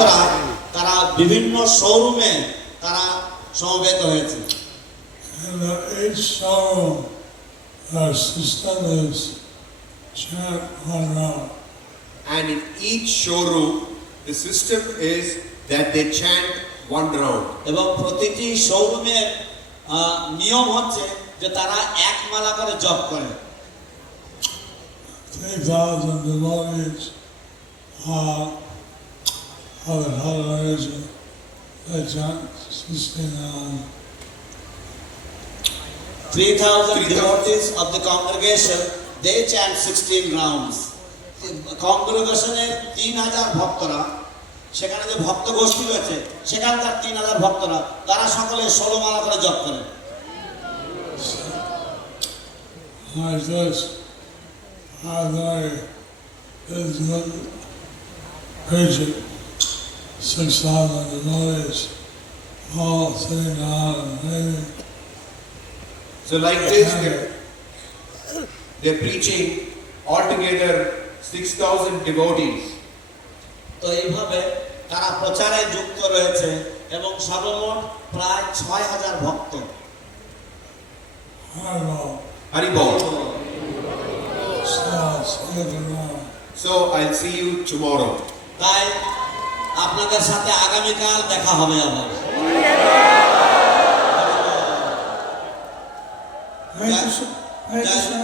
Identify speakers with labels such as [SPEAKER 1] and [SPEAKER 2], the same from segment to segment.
[SPEAKER 1] ভক্তরা তারা বিভিন্ন শোরুমে তারা সমবেত হয়েছে
[SPEAKER 2] And uh, each showroom, our system is chant.
[SPEAKER 3] And in each showroom, the system is that they chant one round.
[SPEAKER 1] এবং প্রতিটি শোরুমের নিয়ম হচ্ছে যে তারা এক মালা করে জপ করে
[SPEAKER 2] 3,000 devotees uh, of the Hallelujah. They chant 16
[SPEAKER 1] 3000 devotees of the congregation they chant 16 rounds কংগ্রেগেশনের তিন হাজার ভক্তরা সেখানে যে ভক্ত গোষ্ঠী রয়েছে সেখানকার তিন হাজার ভক্তরা তারা সকলে ষোলো মালা করে জপ করে
[SPEAKER 2] like this. How they is the preaching. 6,000 devotees all sitting down and maybe
[SPEAKER 3] So like this, they're, they're preaching altogether 6,000 devotees.
[SPEAKER 1] তো এইভাবে তারা প্রচারে যুক্ত রয়েছে এবং সর্বমোট প্রায় ছয় হাজার ভক্ত
[SPEAKER 2] Rome.
[SPEAKER 3] So I'll see you tomorrow.
[SPEAKER 1] তাই আপনাদের সাথে আগামীকাল দেখা হবে আবার
[SPEAKER 4] Hare Krishna, Hare Krishna,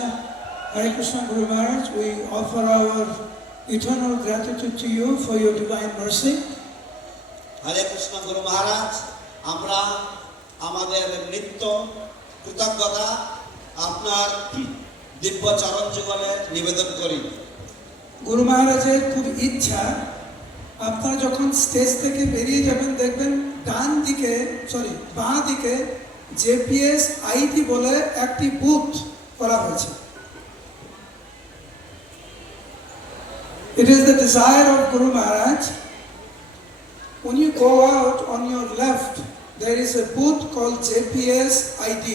[SPEAKER 4] Hare Krishna Guru Maharaj, we offer our eternal gratitude to you for your divine mercy.
[SPEAKER 1] হরে কৃষ্ণ গুরু মহারাজ আমরা আমাদের নিত্য কৃতজ্ঞতা আপনার দিব্য চরণ যুগলে নিবেদন করি
[SPEAKER 4] গুরু মহারাজের খুব ইচ্ছা আপনারা যখন স্টেজ থেকে বেরিয়ে যাবেন দেখবেন ডান দিকে সরি বাঁ দিকে জেপিএস আইডি বলে একটি বুথ করা হয়েছে It is the desire of Guru Maharaj. When you go out on your left, there is a booth called JPS ID.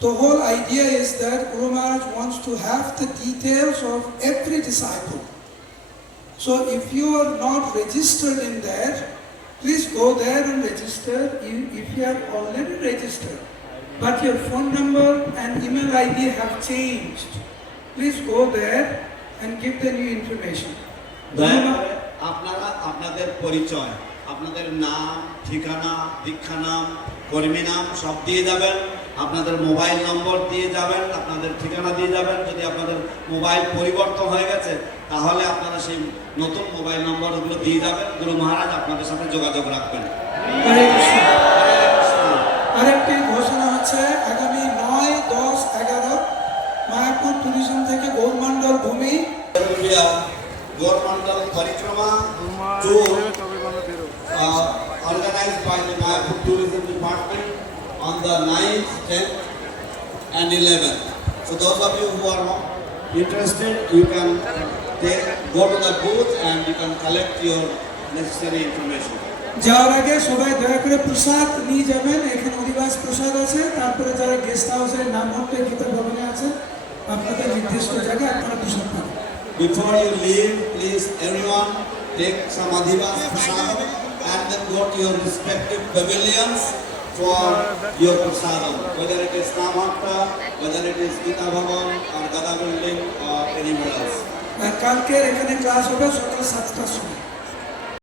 [SPEAKER 4] The whole idea is that Guru Maharaj wants to have the details of every disciple. So if you are not registered in there, please go there and register if if you are already registered. But your phone number and email ID have changed. Please go there and give the new information.
[SPEAKER 1] দয়া করে আপনারা আপনাদের পরিচয় আপনাদের নাম ঠিকানা দীক্ষা নাম কর্মী নাম সব দিয়ে যাবেন। আপনাদের মোবাইল নম্বর দিয়ে যাবেন আপনাদের ঠিকানা দিয়ে যাবেন। যদি আপনাদের মোবাইল পরিবর্তন হয়ে গেছে তাহলে আপনারা সেই নতুন মোবাইল নম্বরগুলো দিয়ে যাবেন। গুরু মহারাজ আপনাদের সাথে যোগাযোগ রাখবেন।
[SPEAKER 4] আরেকটি ঘোষণা হচ্ছে আগামী নয় দশ এগারো মায়াপুর ট্যুরিজম থেকে গৌরমণ্ডল ভূমি।
[SPEAKER 1] গভর্নমেন্টাল পরিক্রমা organized by the Mayapur Tourism Department on the 9th, 10th and 11th. So those of you who are interested, you can take, go to the booth and you can collect your necessary information.
[SPEAKER 4] যাওয়ার আগে সবাই দয়া করে প্রসাদ নিয়ে যাবেন এখানে অধিবাস প্রসাদ আছে তারপরে যারা গেস্ট হাউসের নাম হট্টে গীতা ভবনে আছে আপনাদের নির্দিষ্ট জায়গায় আপনারা প্রসাদ পাবেন
[SPEAKER 1] Before you leave, please everyone take some Adhivas Prasad and then go to your respective pavilions for your prasadam, whether it is Namatta, whether it is Gita Bhavan or Gada building or anywhere else.
[SPEAKER 4] আর কালকের এখানে class হবে সকাল সাতটার সময়